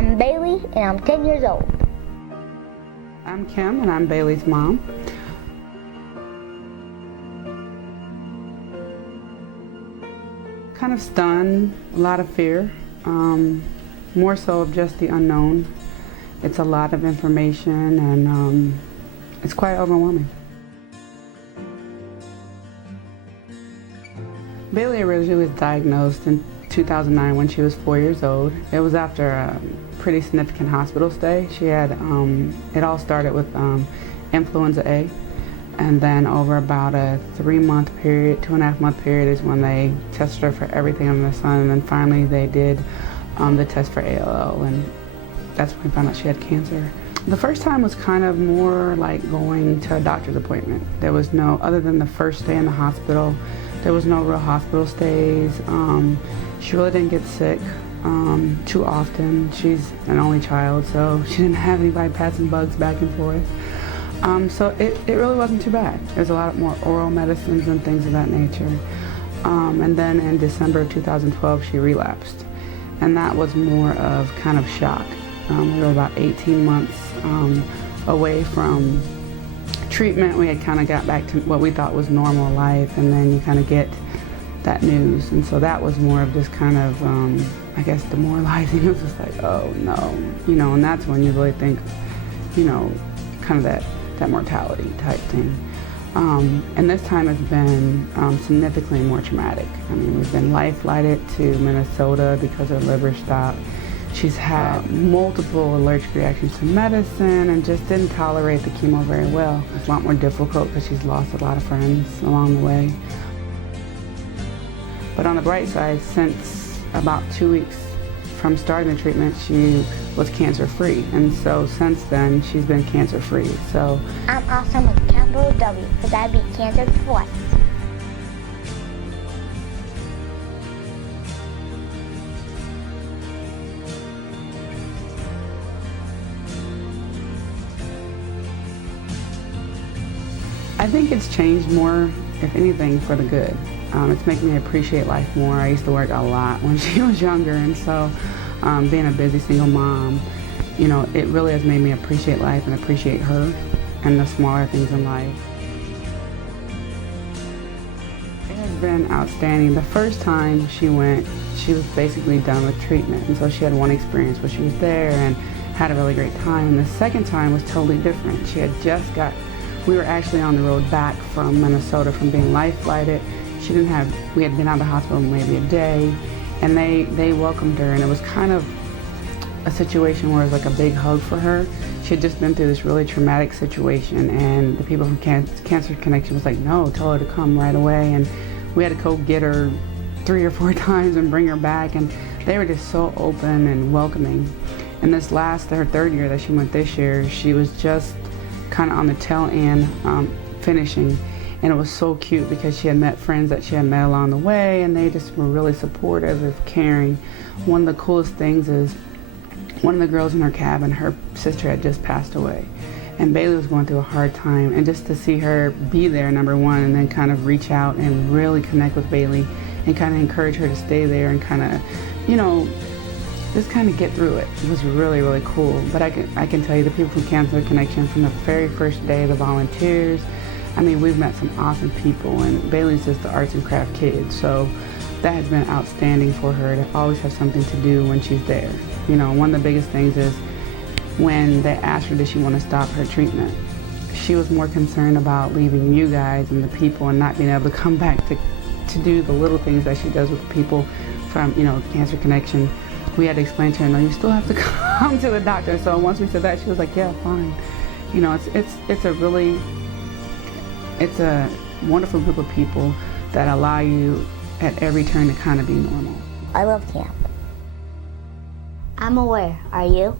I'm Bailey and I'm 10 years old. I'm Kim and I'm Bailey's mom. Kind of stunned, a lot of fear, more so of just the unknown. It's a lot of information and it's quite overwhelming. Bailey originally was diagnosed in 2009 when she was 4 years old. It was after a pretty significant hospital stay. She had, it all started with influenza A, and then over about a 3-month period, 2.5-month period is when they tested her for everything under the sun, and then finally they did the test for ALL, and that's when we found out she had cancer. The first time was kind of more like going to a doctor's appointment. There was no, other than the first day in the hospital, there was no real hospital stays. She really didn't get sick too often. She's an only child, so she didn't have anybody passing bugs back and forth. So it really wasn't too bad. There's a lot more oral medicines and things of that nature. And then in December of 2012, she relapsed. And that was more of kind of shock. We were about 18 months away from treatment. We had kind of got back to what we thought was normal life, and then you kind of get that news. And so that was more of just kind of, I guess, demoralizing. It was just like, oh no, you know, and that's when you really think, you know, kind of that mortality type thing. And this time has been significantly more traumatic. I mean, we've been life-flighted to Minnesota because her liver stopped. She's had multiple allergic reactions to medicine and just didn't tolerate the chemo very well. It's a lot more difficult because she's lost a lot of friends along the way. But on the bright side, since about 2 weeks from starting the treatment, she was cancer-free. And so since then, she's been cancer-free. So I'm awesome with a capital W because I beat cancer twice. I think it's changed more, if anything, for the good. It's making me appreciate life more. I used to work a lot when she was younger, and so being a busy single mom, you know, it really has made me appreciate life and appreciate her and the smaller things in life. It has been outstanding. The first time she went, she was basically done with treatment, and so she had one experience where she was there and had a really great time. And the second time was totally different. She had just got, we were actually on the road back from Minnesota from being life-flighted. She didn't have, we had been out of the hospital maybe a day, and they welcomed her, and it was kind of a situation where it was like a big hug for her. She had just been through this really traumatic situation, and the people from Cancer Connection was like, no, tell her to come right away, and we had to go get her 3 or 4 times and bring her back, and they were just so open and welcoming. And this last, her 3rd year that she went this year, she was just kind of on the tail end, finishing. And it was so cute because she had met friends that she had met along the way, and they just were really supportive and caring. One of the coolest things is one of the girls in her cabin, her sister had just passed away, and Bailey was going through a hard time, and just to see her be there, number one, and then kind of reach out and really connect with Bailey and kind of encourage her to stay there and kind of, you know, just kind of get through it. It was really, really cool. But I can tell you, the people from Cancer Connection, from the very first day, the volunteers, I mean, we've met some awesome people, and Bailey's just the arts and craft kid, so that has been outstanding for her to always have something to do when she's there. You know, one of the biggest things is when they asked her did she want to stop her treatment, she was more concerned about leaving you guys and the people and not being able to come back to do the little things that she does with the people from, you know, Cancer Connection. We had to explain to her, no, you still have to come to the doctor. So once we said that, she was like, yeah, fine. You know, it's a wonderful group of people that allow you at every turn to kind of be normal. I love camp. I'm aware. Are you?